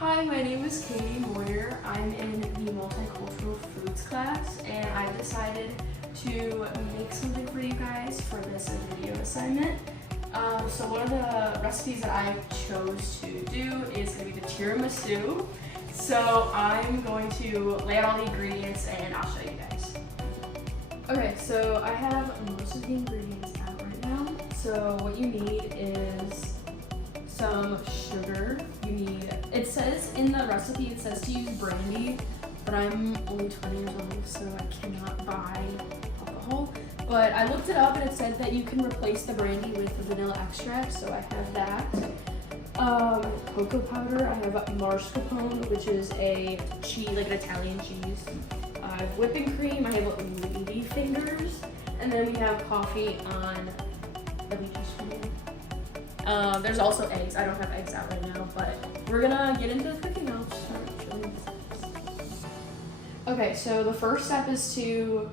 Hi, my name is Katie Moyer. I'm in the Multicultural Foods class, and I decided to make something for you guys for this video assignment. So one of the recipes that I chose to do is going to be the tiramisu. So I'm going to lay out all the ingredients and I'll show you guys. Okay, so I have most of the ingredients out right now. So what you need is some sugar. It says in the recipe, it says to use brandy, but I'm only 20 years old, so I cannot buy alcohol. But I looked it up and it said that you can replace the brandy with vanilla extract, so I have that. Cocoa powder, I have mascarpone, which is a cheese, like an Italian cheese. I have whipping cream, I have lady fingers, and then we have coffee on the bleachers for me. There's also eggs. I don't have eggs out right now, but we're gonna get into the cooking now. Okay, so the first step is to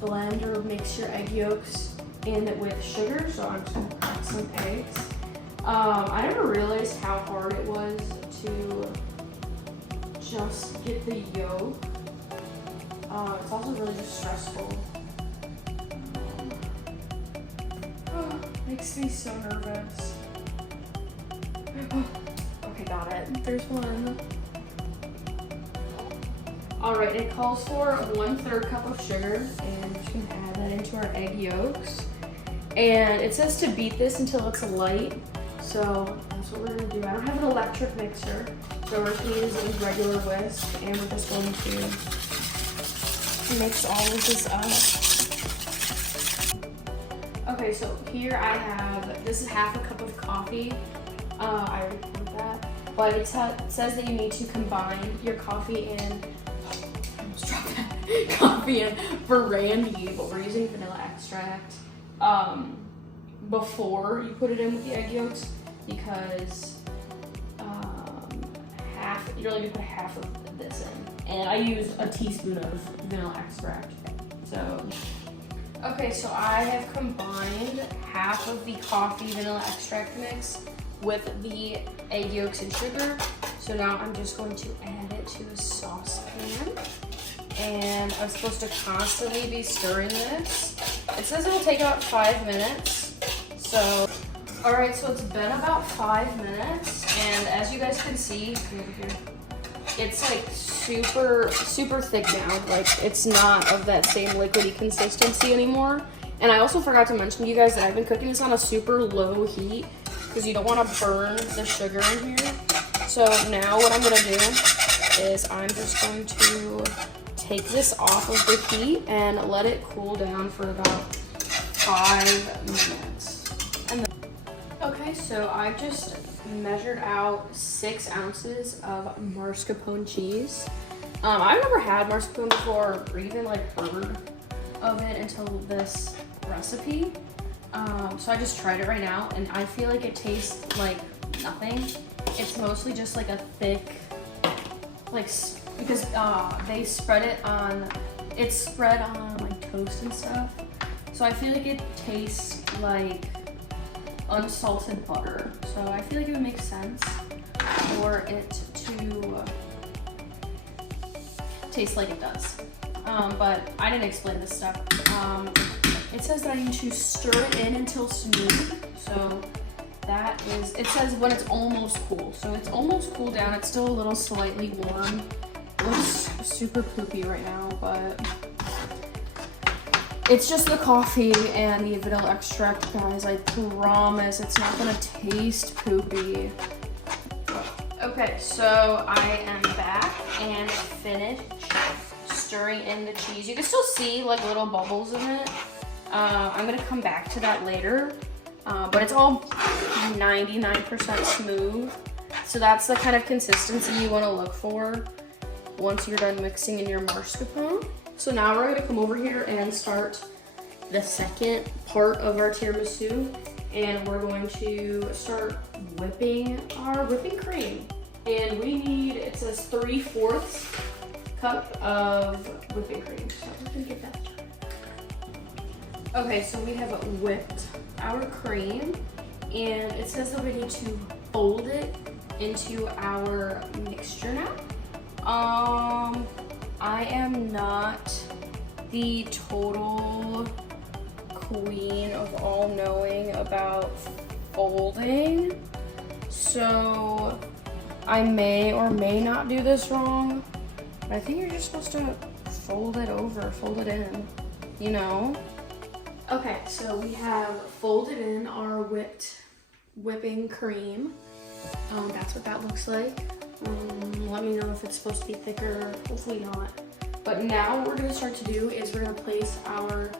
blend or mix your egg yolks in with sugar. So I'm just gonna crack some eggs. I never realized how hard it was to just get the yolk. It's also really just stressful. Makes me so nervous. Okay, got it. There's one. Alright, it calls for 1/3 cup of sugar, and we're just gonna add that into our egg yolks. And it says to beat this until it's light, so that's what we're gonna do. I don't have an electric mixer, so we're just gonna use a regular whisk, and we're just going to mix all of this up. Okay, so here I have, this is half a cup of coffee. I already put that, but it says that you need to combine your coffee and, I almost dropped that, coffee and brandy, but we're using vanilla extract, before you put it in with the egg yolks, because you're only gonna put half of this in. And I used a teaspoon of vanilla extract, so. Okay, so I have combined half of the coffee vanilla extract mix with the egg yolks and sugar. So now I'm just going to add it to a saucepan. And I'm supposed to constantly be stirring this. It says it will take about 5 minutes. So, all right, so it's been about 5 minutes. And as you guys can see, it's like super thick now. Like, it's not of that same liquidy consistency anymore. And I also forgot to mention to you guys that I've been cooking this on a super low heat because you don't want to burn the sugar in here. So now what I'm gonna do is I'm just going to take this off of the heat and let it cool down for about 5 minutes. Okay, so I just measured out 6 ounces of mascarpone cheese. I've never had mascarpone before or even like heard of it until this recipe. So I just tried it right now and I feel like it tastes like nothing. It's mostly just like a thick, like, because they spread it on, it's spread on like toast and stuff. So I feel like it tastes like unsalted butter. So I feel like it would make sense for it to taste like it does. But I didn't explain this stuff. It says that I need to stir it in until smooth. So that is, it says when it's almost cool. So it's almost cooled down. It's still a little slightly warm. It looks super poopy right now, but it's just the coffee and the vanilla extract, guys. I promise it's not gonna taste poopy. Okay, so I am back and finished stirring in the cheese. You can still see like little bubbles in it. I'm gonna come back to that later, but it's all 99% smooth. So that's the kind of consistency you wanna look for once you're done mixing in your mascarpone. So now we're gonna come over here and start the second part of our tiramisu. And we're going to start whipping our whipping cream. And we need, it says 3/4 cup of whipping cream. So we're gonna get that started. Okay, so we have whipped our cream. And it says that we need to fold it into our mixture now. I am not the total queen of all knowing about folding, so I may or may not do this wrong, but I think you're just supposed to fold it over, fold it in, you know? Okay, so we have folded in our whipping cream. That's what that looks like. Let me know if it's supposed to be thicker, hopefully not. But now what we're gonna start to do is we're gonna place our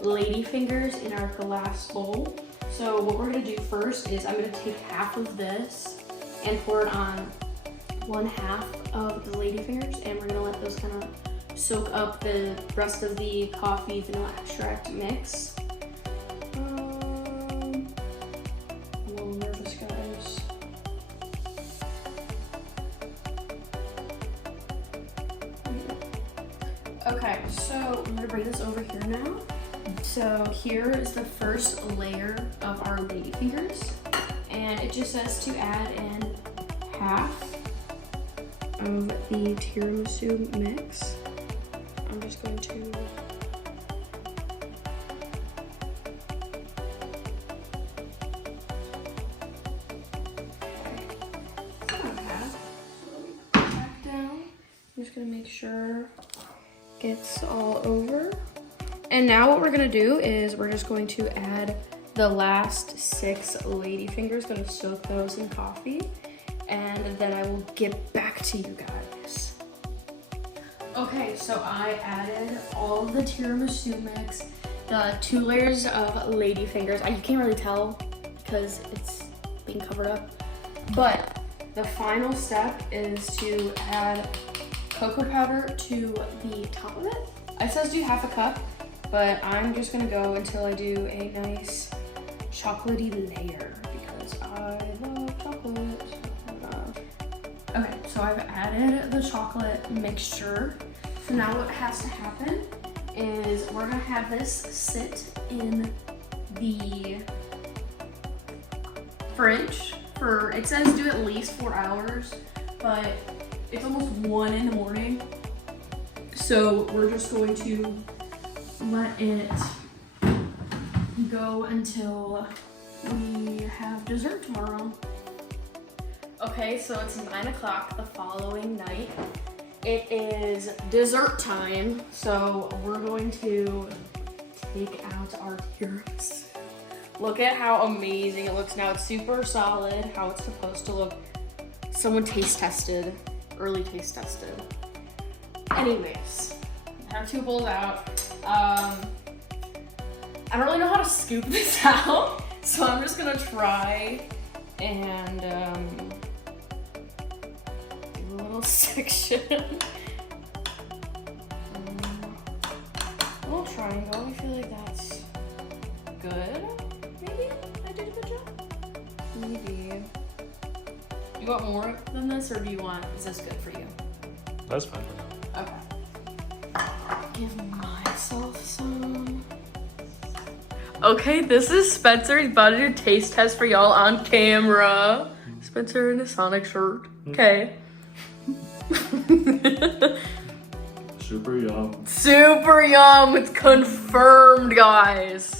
lady fingers in our glass bowl. So what we're gonna do first is I'm gonna take half of this and pour it on 1/2 of the lady fingers, and we're gonna let those kind of soak up the rest of the coffee vanilla extract mix. I'm a little nervous, guys. Okay, so I'm gonna bring this over here now. So here is the first layer of our lady fingers, and it just says to add in half of the tiramisu mix. I'm just going to back down. I'm just gonna make sure it gets all over. And now what we're gonna do is we're just going to add the last 6 lady fingers, gonna soak those in coffee, and then I will get back to you guys. Okay, so I added all of the tiramisu mix, the 2 layers of lady fingers. You can't really tell because it's being covered up, but the final step is to add cocoa powder to the top of it. It says do 1/2 cup, but I'm just gonna go until I do a nice chocolatey layer because I love chocolate. Okay, so I've added the chocolate mixture. So now what has to happen is we're gonna have this sit in the fridge for, it says do at least 4 hours, but it's almost 1 in the morning. So we're just going to let it go until we have dessert tomorrow. Okay, so it's 9 o'clock the following night. It is dessert time, so we're going to take out our tiramisu. Look at how amazing it looks now. It's super solid, how it's supposed to look. Someone taste tested, early taste tested. Anyways, I have 2 bowls out. I don't really know how to scoop this out, so I'm just gonna try and do a little section. A little triangle, I feel like that's good. Maybe I did a good job. Maybe. You want more than this, or is this good for you? That's fine for now. Okay. Give myself some. Okay, this is Spencer. He's about to do a taste test for y'all on camera. Spencer in a Sonic shirt. Okay. Super yum. Super yum. It's confirmed, guys.